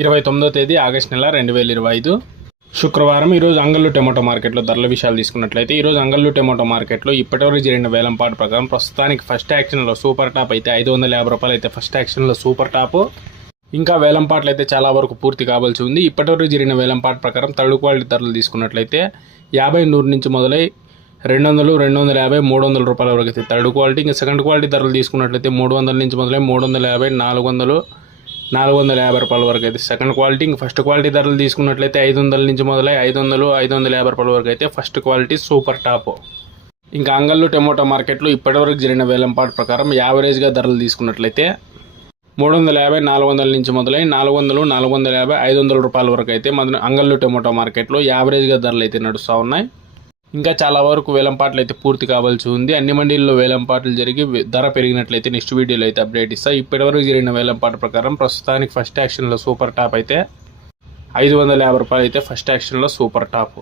ఇరవై తొమ్మిదో తేదీ ఆగస్టు నెల రెండు వేల ఇరవై ఐదు. శుక్రవారం ఈరోజు అంగళ్ళు టమాటో మార్కెట్లో ధరల విషయాలు తీసుకున్నట్లయితే ఈరోజు అంగళ్ళు టమాటో మార్కెట్లో ఇప్పటివరకు జరిగిన వేలంపాటు ప్రకారం ప్రస్తుతానికి ఫస్ట్ యాక్షన్లో సూపర్ టాప్ అయితే ఐదు వందల యాభై రూపాయలు అయితే ఫస్ట్ యాక్షన్లో సూపర్ టాప్. ఇంకా వేలంపాట్లు అయితే చాలా వరకు పూర్తి కావాల్సి ఉంది. ఇప్పటివరకు జరిగిన వేలంపాటు ప్రకారం థర్డ్ క్వాలిటీ ధరలు తీసుకున్నట్లయితే యాభై నూరు నుంచి మొదలై రెండు వందలు రెండు వందల యాభై మూడు వందల రూపాయల వరకు అయితే థర్డ్ క్వాలిటీ ఇంకా సెకండ్ క్వాలిటీ ధరలు తీసుకున్నట్లయితే మూడు వందల నుంచి మొదలై మూడు వందల యాభై నాలుగు వందలు నాలుగు వందల యాభై రూపాయల వరకు అయితే. సెకండ్ క్వాలిటీ ఇంకా ఫస్ట్ క్వాలిటీ ధరలు తీసుకున్నట్లయితే ఐదు వందల నుంచి మొదలై ఐదు వందలు ఐదు వందల యాభై రూపాయల వరకు అయితే ఫస్ట్ క్వాలిటీ సూపర్ టాప్ ఇంకా అంగళ్ళు టమోటా మార్కెట్లో ఇప్పటివరకు జరిగిన వేలంపాటు ప్రకారం యావరేజ్గా ధరలు తీసుకున్నట్లయితే మూడు వందల యాభై నాలుగు వందల నుంచి మొదలై నాలుగు వందలు నాలుగు వందల యాభై ఐదు వందల రూపాయల వరకు అయితే మన అంగళ్ళు టమోటా మార్కెట్లో యావరేజ్గా ధరలు అయితే నడుస్తూ ఉన్నాయి. ఇంకా చాలా వరకు వేలంపాట్లు అయితే పూర్తి కావాల్సి ఉంది. అన్ని మండీల్లో వేలంపాట్లు జరిగి ధర పెరిగినట్లయితే నెక్స్ట్ వీడియోలో అయితే అప్డేట్ ఇస్తా. ఇప్పటివరకు జరిగిన వేలంపాటు ప్రకారం ప్రస్తుతానికి ఫస్ట్ యాక్షన్లో సూపర్ టాప్ అయితే ఐదు వందల యాభై రూపాయలు అయితే ఫస్ట్ యాక్షన్లో సూపర్ టాప్